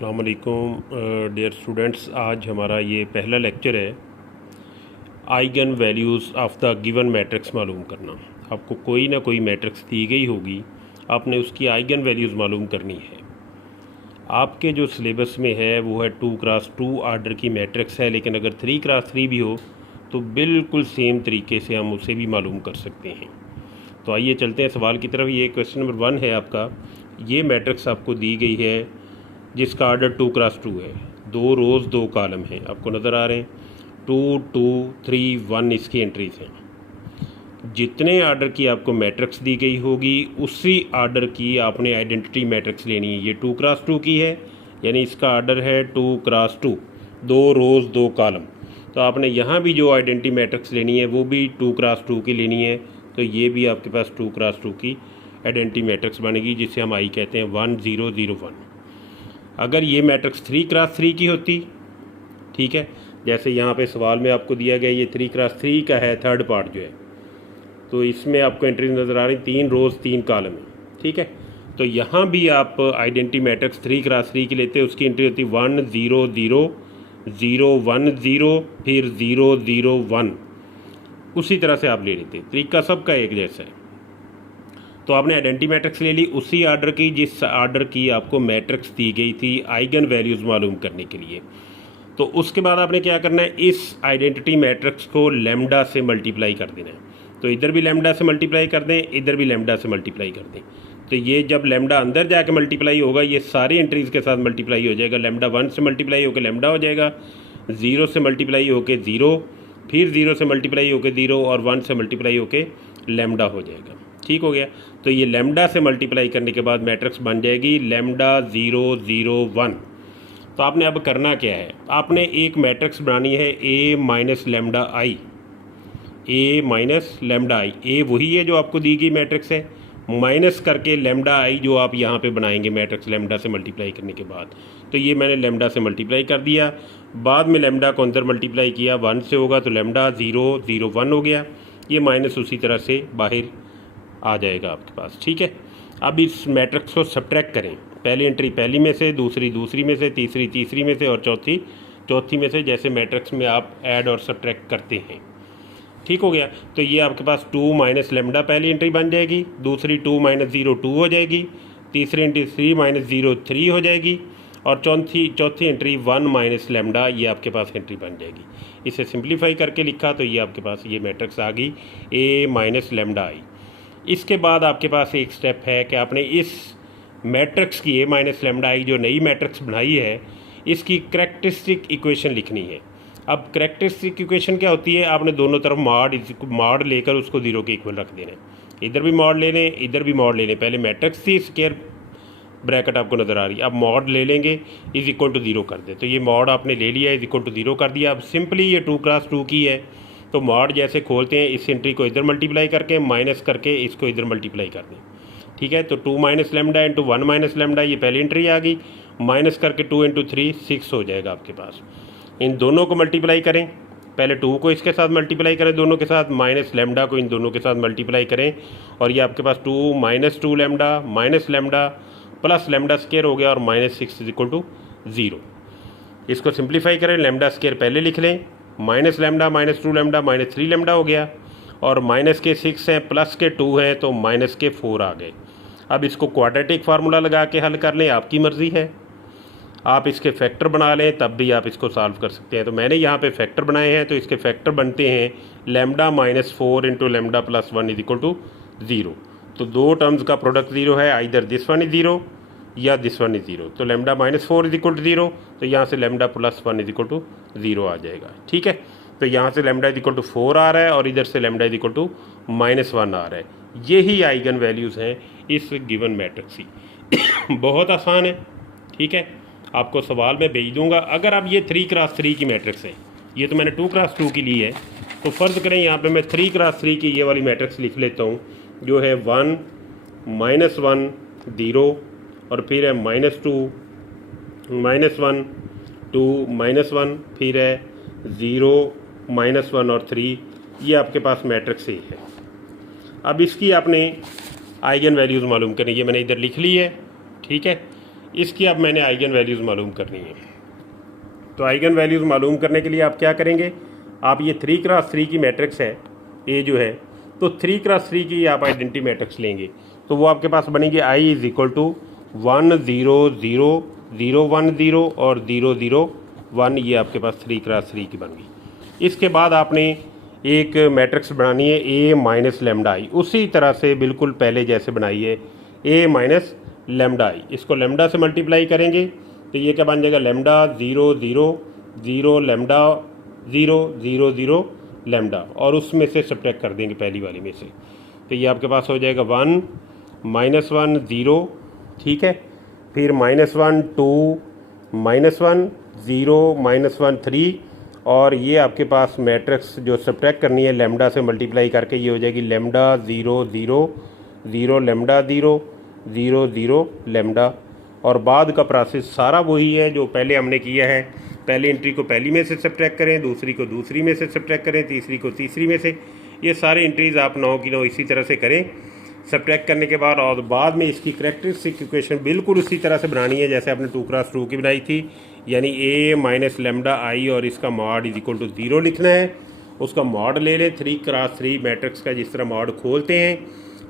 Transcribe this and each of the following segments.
अस्सलाम वालेकुम dear students. आज हमारा ये पहला लेक्चर है eigen values of the given matrix मालूम करना। आपको कोई ना कोई मैट्रिक्स दी गई होगी, आपने उसकी आइगन वैल्यूज़ मालूम करनी है। आपके जो सिलेबस में है वो है 2x2 आर्डर की मैट्रिक्स है, लेकिन अगर 3x3 भी हो तो बिल्कुल सेम तरीके से हम उसे भी मालूम कर सकते हैं। तो आइए चलते हैं सवाल की तरफ। ये क्वेश्चन नंबर 1 है आपका। ये मैट्रिक्स आपको दी गई है जिसका आर्डर 2x2 है, 2 रोज़ 2 कॉलम हैं, आपको नज़र आ रहे हैं। 2 2 3 1 इसकी एंट्रीज हैं। जितने आर्डर की आपको मैट्रिक्स दी गई होगी उसी आर्डर की आपने आइडेंटिटी मैट्रिक्स लेनी है। ये 2x2 की है, यानी इसका आर्डर है 2x2, 2 रोज़ 2 कॉलम। तो आपने यहाँ भी जो आइडेंटिटी मैट्रिक्स लेनी है वो भी 2x2 की लेनी है। तो ये भी आपके पास 2x2 की आइडेंटिटी मैट्रिक्स बनेगी, जिसे हम आई कहते हैं 1 0 0 1। अगर ये मैट्रिक्स 3x3 की होती, ठीक है, जैसे यहाँ पे सवाल में आपको दिया गया ये 3x3 का है, थर्ड पार्ट जो है, तो इसमें आपको एंट्री नज़र आ रही 3 रोज़ 3 कॉलम है, ठीक है। तो यहाँ भी आप आइडेंटिटी मैट्रिक्स 3x3 की लेते हैं, उसकी एंट्री होती 1 0 0 0 1 0 फिर 0 0 1। उसी तरह से आप ले लेते, तरीका सबका एक जैसा है। तो आपने आइडेंटिटी मैट्रिक्स ले ली उसी आर्डर की जिस आर्डर की आपको मैट्रिक्स दी गई थी आइगन वैल्यूज़ मालूम करने के लिए। तो उसके बाद आपने क्या करना है, इस आइडेंटिटी मैट्रिक्स को लैम्डा से मल्टीप्लाई कर देना है। तो इधर भी लैम्डा से मल्टीप्लाई कर दें, इधर भी लैम्डा से मल्टीप्लाई कर दें। तो ये जब लैम्डा अंदर जाके मल्टीप्लाई होगा, ये सारी एंट्रीज़ के साथ मल्टीप्लाई हो जाएगा। लैम्डा 1 से मल्टीप्लाई होकर लैम्डा हो जाएगा, 0 से मल्टीप्लाई होकर 0, फिर 0 से मल्टीप्लाई होकर 0 और 1 से मल्टीप्लाई होकर लैम्डा हो जाएगा। ठीक हो गया। तो ये लैम्डा से मल्टीप्लाई करने के बाद मैट्रिक्स बन जाएगी लैम्डा 0 0 1। तो आपने अब करना क्या है, आपने एक मैट्रिक्स बनानी है a minus lambda I, a minus lambda I. A वही है जो आपको दी गई मैट्रिक्स है, माइनस करके लैम्डा आई जो आप यहाँ पे बनाएंगे मैट्रिक्स लैम्डा से मल्टीप्लाई करने के बाद। तो ये मैंने लैम्डा से मल्टीप्लाई कर दिया, बाद में लैम्डा को अंदर मल्टीप्लाई किया, 1 से होगा तो लैम्डा 0 0 1 हो गया। ये माइनस उसी तरह से बाहर आ जाएगा आपके पास, ठीक है। अब इस मैट्रिक्स को सब्ट्रैक्ट करें, पहली एंट्री पहली में से, दूसरी दूसरी में से, तीसरी तीसरी में से और चौथी चौथी में से, जैसे मैट्रिक्स में आप ऐड और सब्ट्रैक्ट करते हैं। ठीक हो गया। तो ये आपके पास 2 माइनस लैम्डा पहली एंट्री बन जाएगी, दूसरी 2 माइनस 0 2 हो जाएगी, तीसरी एंट्री 3 माइनस 0 3 हो जाएगी, और चौथी एंट्री 1 माइनस लैम्डा, ये आपके पास एंट्री बन जाएगी। इसे सिंप्लीफाई करके लिखा तो ये आपके पास ये मैट्रिक्स आ गई a माइनस लैम्डा आई। इसके बाद आपके पास एक स्टेप है कि आपने इस मैट्रिक्स की a माइनस लैम्डा आई जो नई मैट्रिक्स बनाई है, इसकी करैक्टरिस्टिक इक्वेशन लिखनी है। अब करैक्टरिस्टिक इक्वेशन क्या होती है, आपने दोनों तरफ मॉड लेकर उसको 0 के इक्वल रख देना है। इधर भी मॉड ले लें, इधर भी मॉड ले लें। पहले मैट्रिक्स थी, स्क्वायर ब्रैकेट आपको नज़र आ रही है, अब मॉड ले लेंगे, इज इक्वल टू 0 कर दें। तो ये मॉड आपने ले लिया, इज इक्वल टू 0 कर दिया। अब सिंपली ये 2x2 की है, तो मॉड जैसे खोलते हैं इस एंट्री को इधर मल्टीप्लाई करके माइनस करके इसको इधर मल्टीप्लाई कर दें, ठीक है। तो 2 minus lambda into 1 minus lambda, ये पहली एंट्री आ गई, माइनस करके 2 इंटू 3 6 हो जाएगा आपके पास। इन दोनों को मल्टीप्लाई करें, पहले 2 को इसके साथ मल्टीप्लाई करें दोनों के साथ, माइनस लैम्डा को इन दोनों के साथ मल्टीप्लाई करें, और ये आपके पास 2 minus 2 lambda minus lambda plus lambda square हो गया, और माइनस 6 इज इक्वल टू 0। इसको सिंप्लीफाई करें, लैम्डा स्क्वायर पहले लिख लें, minus lambda minus 2 lambda minus 3 lambda हो गया, और माइनस के 6 हैं प्लस के 2 हैं तो माइनस के 4 आ गए। अब इसको क्वाड्रेटिक फार्मूला लगा के हल कर लें, आपकी मर्ज़ी है। आप इसके फैक्टर बना लें तब भी आप इसको सॉल्व कर सकते हैं। तो मैंने यहाँ पे फैक्टर बनाए हैं, तो इसके फैक्टर बनते हैं lambda minus 4 into lambda plus 1 is equal to 0। तो दो टर्म्स का प्रोडक्ट 0 है, आइदर दिस वन इज 0 या दिस वन इज 0। तो lambda minus 4 is equal to 0, तो यहाँ से lambda plus 1 is equal to 0 आ जाएगा, ठीक है। तो यहाँ से लैम्डा इज इक्वल टू 4 आ रहा है, और इधर से lambda is equal to minus 1 आ रहा है। यही आइगन वैल्यूज़ हैं इस गिवन मैट्रिक्स की। बहुत आसान है, ठीक है। आपको सवाल में भेज दूंगा। अगर आप ये 3x3 की मैट्रिक्स है, ये तो मैंने 2x2 की ली है, तो फ़र्ज़ करें यहाँ पे मैं 3x3 की ये वाली मैट्रिक्स लिख लेता हूँ, जो है 1 माइनस 1 0, और फिर है माइनस 2 माइनस 1 2 माइनस 1, फिर है 0 माइनस 1 और 3। ये आपके पास मैट्रिक्स ही है। अब इसकी आपने आइगन वैल्यूज़ मालूम करनी, ये मैंने इधर लिख ली है, ठीक है। इसकी अब मैंने आइगन वैल्यूज़ मालूम करनी है। तो आइगन वैल्यूज़ मालूम करने के लिए आप क्या करेंगे, आप ये 3x3 की मैट्रिक्स है ए जो है, तो 3x3 की आप आइडेंटिटी मैट्रिक्स लेंगे तो वो आपके पास बनेगी आई इज़ इक्वल टू 1 0 0 0 1 0 और 0 0 1। ये आपके पास 3x3 की बन गई। इसके बाद आपने एक मैट्रिक्स बनानी है ए माइनस लेमडा आई, उसी तरह से बिल्कुल पहले जैसे बनाई है ए माइनस लेमडा आई। इसको लेमडा से मल्टीप्लाई करेंगे तो ये क्या बन जाएगा, लेमडा 0 0 0 लेमडा 0 0 0 लेमडा, और उसमें से सब्ट्रैक्ट कर देंगे पहली वाली में से, तो ये आपके पास हो जाएगा 1 -1 0, ठीक है। फिर -1 2 -1 0 -1 3, और ये आपके पास मैट्रिक्स जो सब्ट्रैक्ट करनी है लेमडा से मल्टीप्लाई करके ये हो जाएगी लेमडा 0 0 0 लेमडा 0 0 0 लेमडा। और बाद का प्रोसेस सारा वही है जो पहले हमने किया है। पहली एंट्री को पहली में से सब्ट्रैक्ट करें, दूसरी को दूसरी में से सब्ट्रैक्ट करें, तीसरी को तीसरी में से। ये सारी एंट्रीज़ आप 9 की 9 इसी तरह से करें सब्ट्रैक्ट करने के बाद, और बाद में इसकी कैरेक्टरिस्टिक इक्वेशन बिल्कुल उसी तरह से बनानी है जैसे आपने 2x2 की बनाई थी, यानी ए माइनस लेमडा आई और इसका मॉड इज इक्वल टू 0 लिखना है। उसका मॉड ले लें 3x3 मैट्रिक्स का, जिस तरह मॉड खोलते हैं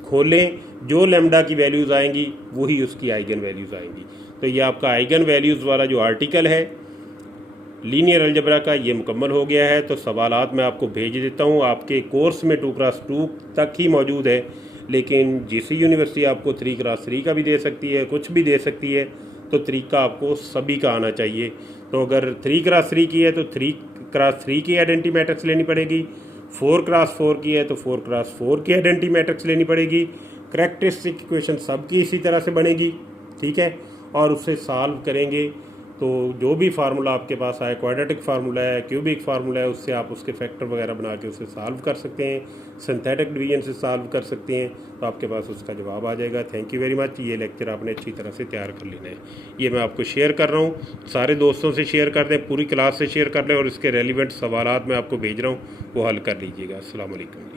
खोलें, जो लेमडा की वैल्यूज़ आएंगी वही उसकी आइगन वैल्यूज़ आएंगी। तो ये आपका आइगन वैल्यूज़ वाला जो आर्टिकल है लीनियर अलजेब्रा का ये मुकम्मल हो गया है। तो सवालात मैं आपको भेज देता हूँ, आपके कोर्स में 2x2 तक ही मौजूद है, लेकिन जिस यूनिवर्सिटी आपको 3x3 का भी दे सकती है, कुछ भी दे सकती है, तो तरीका आपको सभी का आना चाहिए। तो अगर 3x3 की है तो 3x3 की आइडेंटिटी मैट्रिक्स लेनी पड़ेगी, 4x4 की है तो 4x4 की आइडेंटिटी मैट्रिक्स लेनी पड़ेगी। कैरेक्टरिस्टिक इक्वेशन सबकी इसी तरह से बनेगी, ठीक है। और उससे सॉल्व करेंगे तो जो भी फार्मूला आपके पास आए, क्वाड्रेटिक फार्मूला है, क्यूबिक फार्मूला है, उससे आप उसके फैक्टर वगैरह बना के उससे सॉल्व कर सकते हैं, सिंथेटिक डिवीजन से सॉल्व कर सकते हैं, तो आपके पास उसका जवाब आ जाएगा। Thank you very much. ये लेक्चर आपने अच्छी तरह से तैयार कर लेना है। ये मैं आपको शेयर कर रहा हूँ, सारे दोस्तों से शेयर कर दें, पूरी क्लास से शेयर कर लें, और इसके रेलिवेंट सवालात मैं आपको भेज रहा हूँ, वो हल कर लीजिएगा। अस्सलाम वालेकुम।